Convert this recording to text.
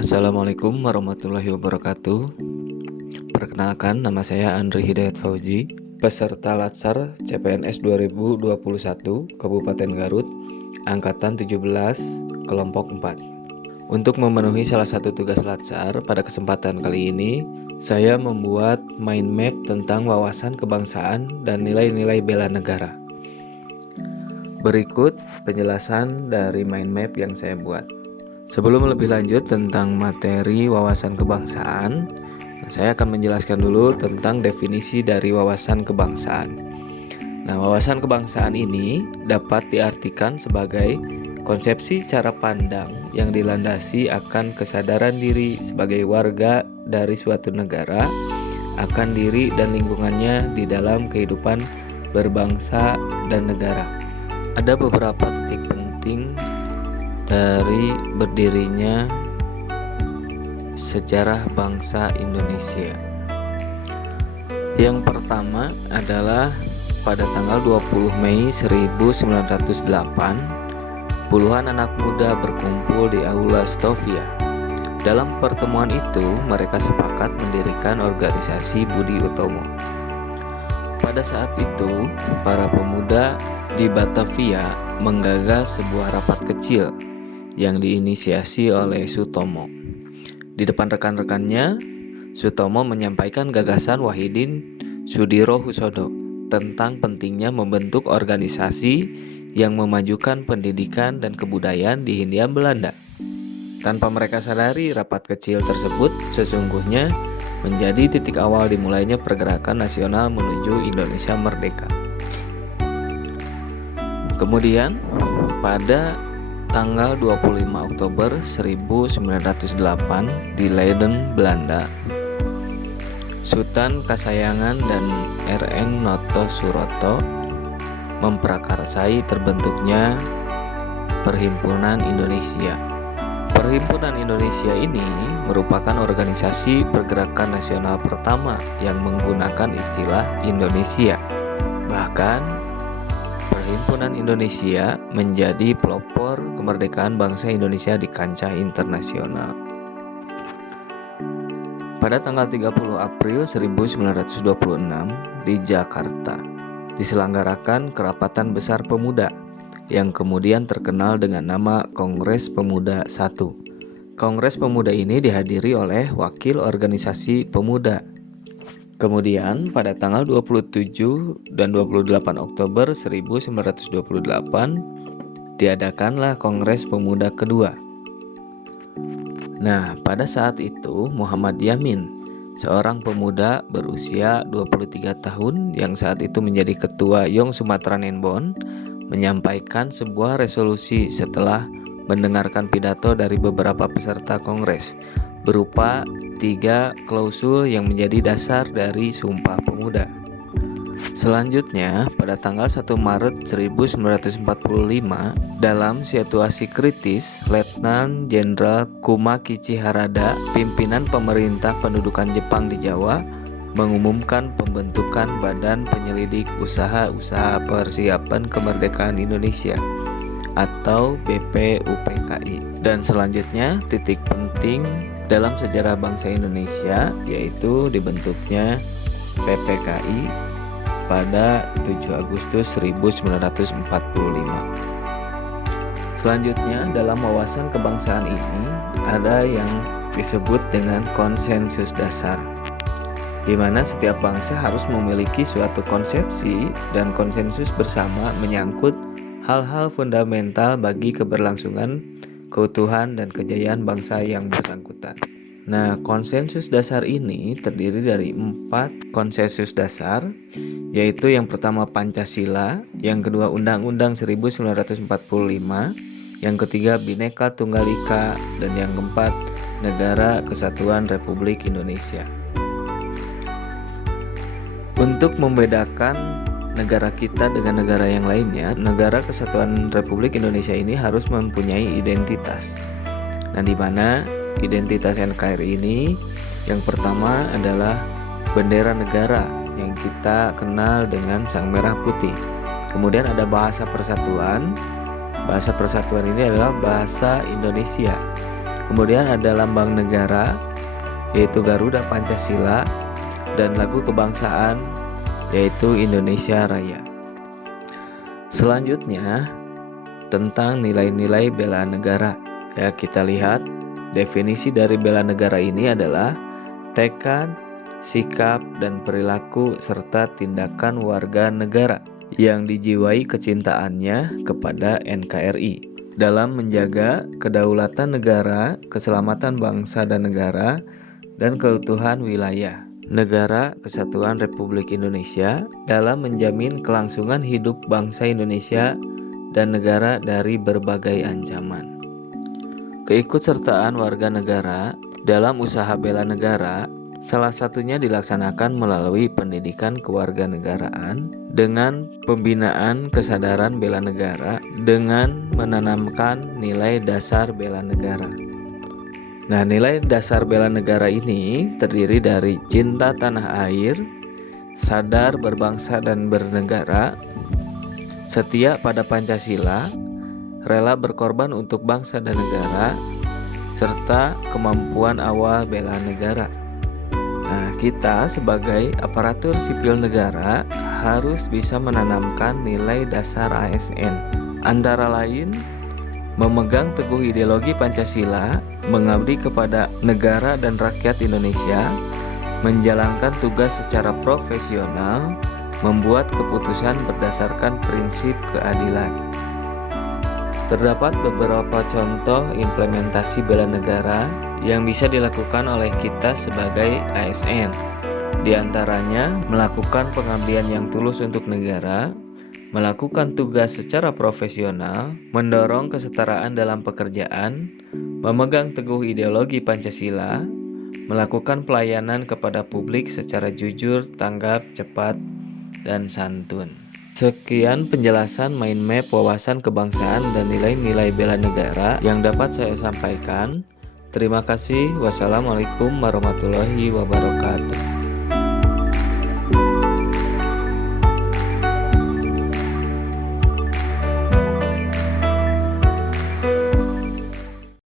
Assalamualaikum warahmatullahi wabarakatuh. Perkenalkan, nama saya Andri Hidayat Fauzi, peserta Latsar CPNS 2021 Kabupaten Garut, Angkatan 17, Kelompok 4. Untuk memenuhi salah satu tugas Latsar, pada kesempatan kali ini, saya membuat mind map tentang wawasan kebangsaan dan nilai-nilai bela negara. Berikut penjelasan dari mind map yang saya buat. Sebelum lebih lanjut tentang materi wawasan kebangsaan, saya akan menjelaskan dulu tentang definisi dari wawasan kebangsaan. Nah, wawasan kebangsaan ini dapat diartikan sebagai konsepsi cara pandang yang dilandasi akan kesadaran diri sebagai warga dari suatu negara akan diri dan lingkungannya di dalam kehidupan berbangsa dan negara. Ada beberapa titik penting dari berdirinya sejarah bangsa Indonesia. Yang pertama adalah pada tanggal 20 Mei 1908, puluhan anak muda berkumpul di Aula Stovia. Dalam pertemuan itu, mereka sepakat mendirikan organisasi Budi Utomo. Pada saat itu, para pemuda di Batavia menggagas sebuah rapat kecil yang diinisiasi oleh Sutomo. Di depan rekan-rekannya, Sutomo menyampaikan gagasan Wahidin Sudirohusodo tentang pentingnya membentuk organisasi yang memajukan pendidikan dan kebudayaan di Hindia Belanda. Tanpa mereka sadari, rapat kecil tersebut sesungguhnya menjadi titik awal dimulainya pergerakan nasional menuju Indonesia merdeka. Kemudian, pada tanggal 25 Oktober 1908 di Leiden, Belanda, Sultan Kasayangan dan R.N. Noto Suroto memprakarsai terbentuknya Perhimpunan Indonesia. Perhimpunan Indonesia ini merupakan organisasi pergerakan nasional pertama yang menggunakan istilah Indonesia. Bahkan Perhimpunan Indonesia menjadi pelopor kemerdekaan bangsa Indonesia di kancah internasional. Pada tanggal 30 April 1926 di Jakarta diselenggarakan Kerapatan Besar Pemuda yang kemudian terkenal dengan nama Kongres Pemuda I. Kongres Pemuda ini dihadiri oleh wakil organisasi pemuda. Kemudian pada tanggal 27 dan 28 Oktober 1928 diadakanlah Kongres Pemuda kedua. Nah, pada saat itu Muhammad Yamin, seorang pemuda berusia 23 tahun yang saat itu menjadi ketua Yong Sumatera Nenbon, menyampaikan sebuah resolusi setelah mendengarkan pidato dari beberapa peserta kongres berupa 3 klausul yang menjadi dasar dari Sumpah Pemuda. Selanjutnya, pada tanggal 1 Maret 1945, dalam situasi kritis, Letnan Jenderal Kumakichi Harada, pimpinan pemerintah pendudukan Jepang di Jawa, mengumumkan pembentukan Badan Penyelidik Usaha-Usaha Persiapan Kemerdekaan Indonesia atau BPUPKI. Dan selanjutnya, titik penting dalam sejarah bangsa Indonesia yaitu dibentuknya PPKI pada 7 Agustus 1945. Selanjutnya, dalam wawasan kebangsaan ini ada yang disebut dengan konsensus dasar, di mana setiap bangsa harus memiliki suatu konsepsi dan konsensus bersama menyangkut hal-hal fundamental bagi keberlangsungan, keutuhan, dan kejayaan bangsa yang bersangkutan. Nah, konsensus dasar ini terdiri dari 4 konsensus dasar, yaitu yang pertama Pancasila, yang kedua Undang-Undang 1945, yang ketiga Bhinneka Tunggal Ika, dan yang keempat Negara Kesatuan Republik Indonesia. Untuk membedakan negara kita dengan negara yang lainnya, Negara Kesatuan Republik Indonesia ini harus mempunyai identitas. Nah, di mana identitas NKRI ini yang pertama adalah bendera negara yang kita kenal dengan sang merah putih. Kemudian ada bahasa persatuan. Bahasa persatuan ini adalah bahasa Indonesia. Kemudian ada lambang negara, yaitu Garuda Pancasila, dan lagu kebangsaan, yaitu Indonesia Raya. Selanjutnya, tentang nilai-nilai bela negara. Ya, kita lihat definisi dari bela negara ini adalah tekad, sikap, dan perilaku serta tindakan warga negara yang dijiwai kecintaannya kepada NKRI dalam menjaga kedaulatan negara, keselamatan bangsa dan negara, dan keutuhan wilayah Negara Kesatuan Republik Indonesia dalam menjamin kelangsungan hidup bangsa Indonesia dan negara dari berbagai ancaman. Keikutsertaan warga negara dalam usaha bela negara salah satunya dilaksanakan melalui pendidikan kewarganegaraan dengan pembinaan kesadaran bela negara dengan menanamkan nilai dasar bela negara. Nah, nilai dasar bela negara ini terdiri dari cinta tanah air, sadar berbangsa dan bernegara, setia pada Pancasila, rela berkorban untuk bangsa dan negara, serta kemampuan awal bela negara. Nah, kita sebagai aparatur sipil negara harus bisa menanamkan nilai dasar ASN, antara lain memegang teguh ideologi Pancasila, mengabdi kepada negara dan rakyat Indonesia, menjalankan tugas secara profesional, membuat keputusan berdasarkan prinsip keadilan. Terdapat beberapa contoh implementasi bela negara yang bisa dilakukan oleh kita sebagai ASN. Di antaranya, melakukan pengabdian yang tulus untuk negara, melakukan tugas secara profesional, mendorong kesetaraan dalam pekerjaan, memegang teguh ideologi Pancasila, melakukan pelayanan kepada publik secara jujur, tanggap, cepat, dan santun. Sekian penjelasan mind map wawasan kebangsaan dan nilai-nilai bela negara yang dapat saya sampaikan. Terima kasih. Wassalamualaikum warahmatullahi wabarakatuh.